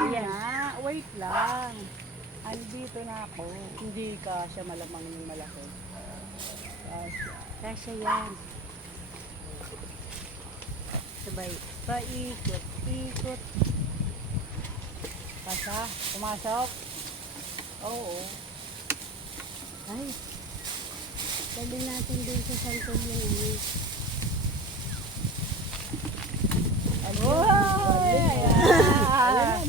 Ayan. na. Wait lang. Andito na ako. Hindi ka siya malamang yung malaki. Kasya. Kasya yan. Sabay. Paikot, ikot. Kasya, pumasok. Oo. Ay. Dali natin din sa santol yung ano. Oy! Ayan.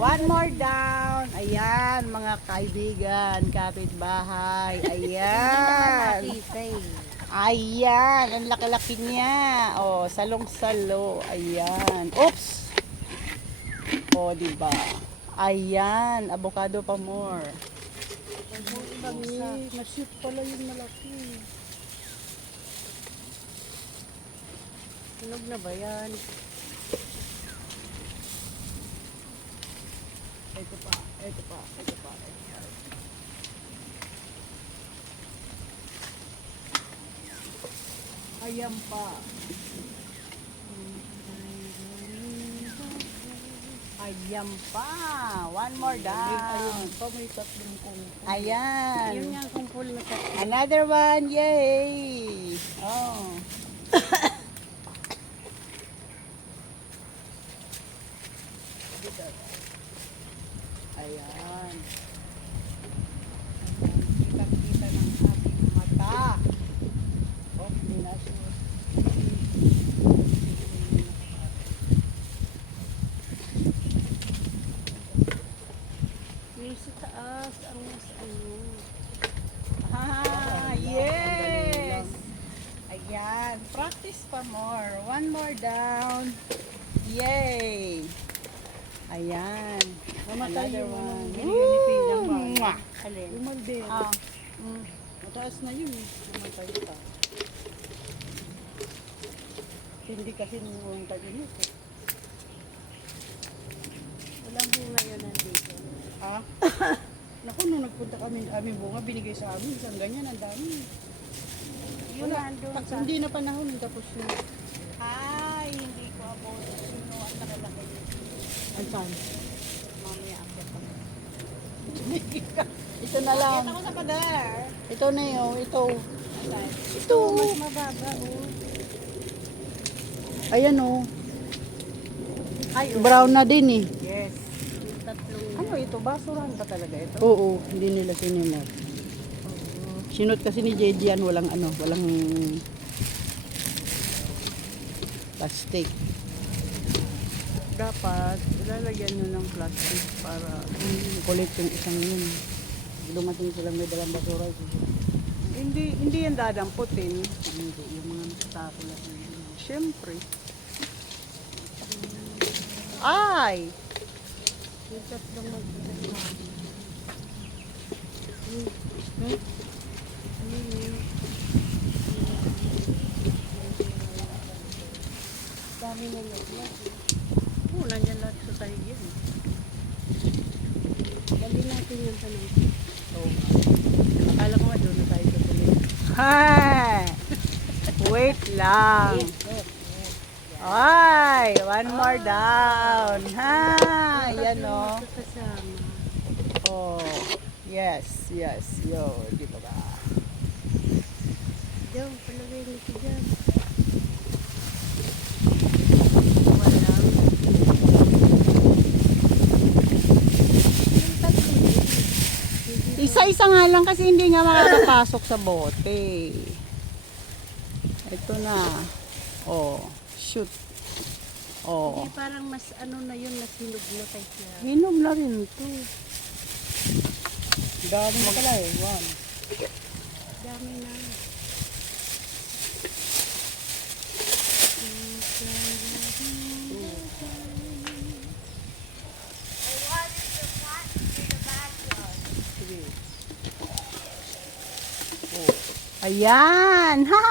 One more down. Ayan, mga kaibigan, kapitbahay. Ayan. Ayan, ang laki-laki niya. Oh, salong-salo. Ayan. Oops. Oh, di ba? Ayan, avocado pa more. Mashoot pala yung malaki. Tunog na ba yan? Ito pa, ito pa, ito pa. Ayan pa. Ayan pa. One more down. May tatlong kung. Ayan. Yun nga kung full na tatlo. Another one. Yay. Oh. Ayan. Kita-kita ng ating mata. Oh, hindi na sure. Yung sa taas, ang mas ano. Ah, yes. Ayan. Practice pa more. One more down. Yay. Ayan. Mamatay Another yung one. binigay ni Pinang ba? Mwah. Alin? Yung malde. Ah. Mataas na yun eh. Mamatay pa. Hindi kasi nung tag-init eh. Walang bunga yun nandito. Ha? Naku, nung nagpunta kami, aming bunga, binigay sa amin. Isang ganyan, ang dami. Yun nandun sa... Hindi na panahon, tapos yun. Ay, hindi ko abot. Sino ang nakalaki? Ang saan? Mamaya akit ako. Ito na lang. Akit ako sa pader. Ito na yun, ito. Asan? Ito. Mas mababa, oh. Ayan, oh. Ay, Brown na din, eh. yes. Tatlong... Ano ito? Basurahan pa talaga ito? Oo, hindi nila sinimot. Sinot kasi ni JJ yan, walang ano, walang plastic. Dapat, ilalagyan nyo ng plastic para... Kulit yung isang yun. Dumating silang may dalang basura. Hindi yan dadamputin. Hindi, yung mga nakatapos na yun. Siyempre. Ay! Yung tatlong magkakasama. Dami na yun. Oo, nandyan lahat sa sahig yan. Dali natin yung tanong. Oo. Akala ko nga doon na tayo tutuloy. Hi! Wait lang. Ay, one more down. Ha, yan o. Kasama. Oh, yes, yes. Yo, di ba ba? Diyan, palagay nito dyan. Isa-isa nga lang kasi hindi nga makakapasok sa bote. Ito na. Oh, shoot. Oh. Hindi, parang mas ano na yun, mas hinog na kaysa. Hinom na rin ito. Dami na pala eh, one. Dami na. Ayan! Ha!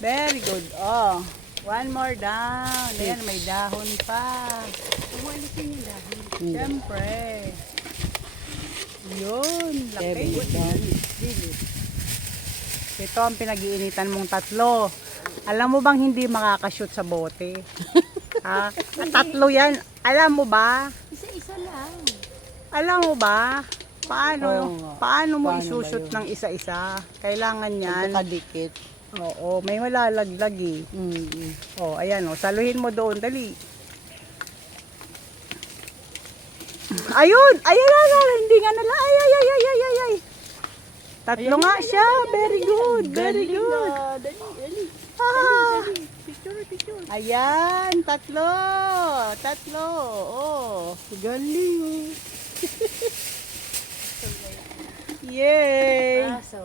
Very good. Oh, one more down. Ayan, may dahon pa. Uwalisin yung dahon. Siyempre. Yun, laki. Dili. Ito ang pinag-iinitan mong tatlo. Alam mo bang hindi makakashoot sa bote? Ha? Tatlo yan. Alam mo ba? Isa-isa lang. Alam mo ba? Paano? Oo nga. Paano mo Paano ba isushoot yun? ng isa-isa? Kailangan yan. Pagkakadikit. Oo, may malalaglag eh. Mm. Oh, ayan oh, saluhin mo doon, dali. Ayun! Ayan na, hindi nga nala. Ay, ay, ay, ay, ay, ay, ay. Tatlo nga siya. Very good, very good. Dali. Ah, Picture. ayan, tatlo. Tatlo. Oh. Galing. Yay! Ah, so,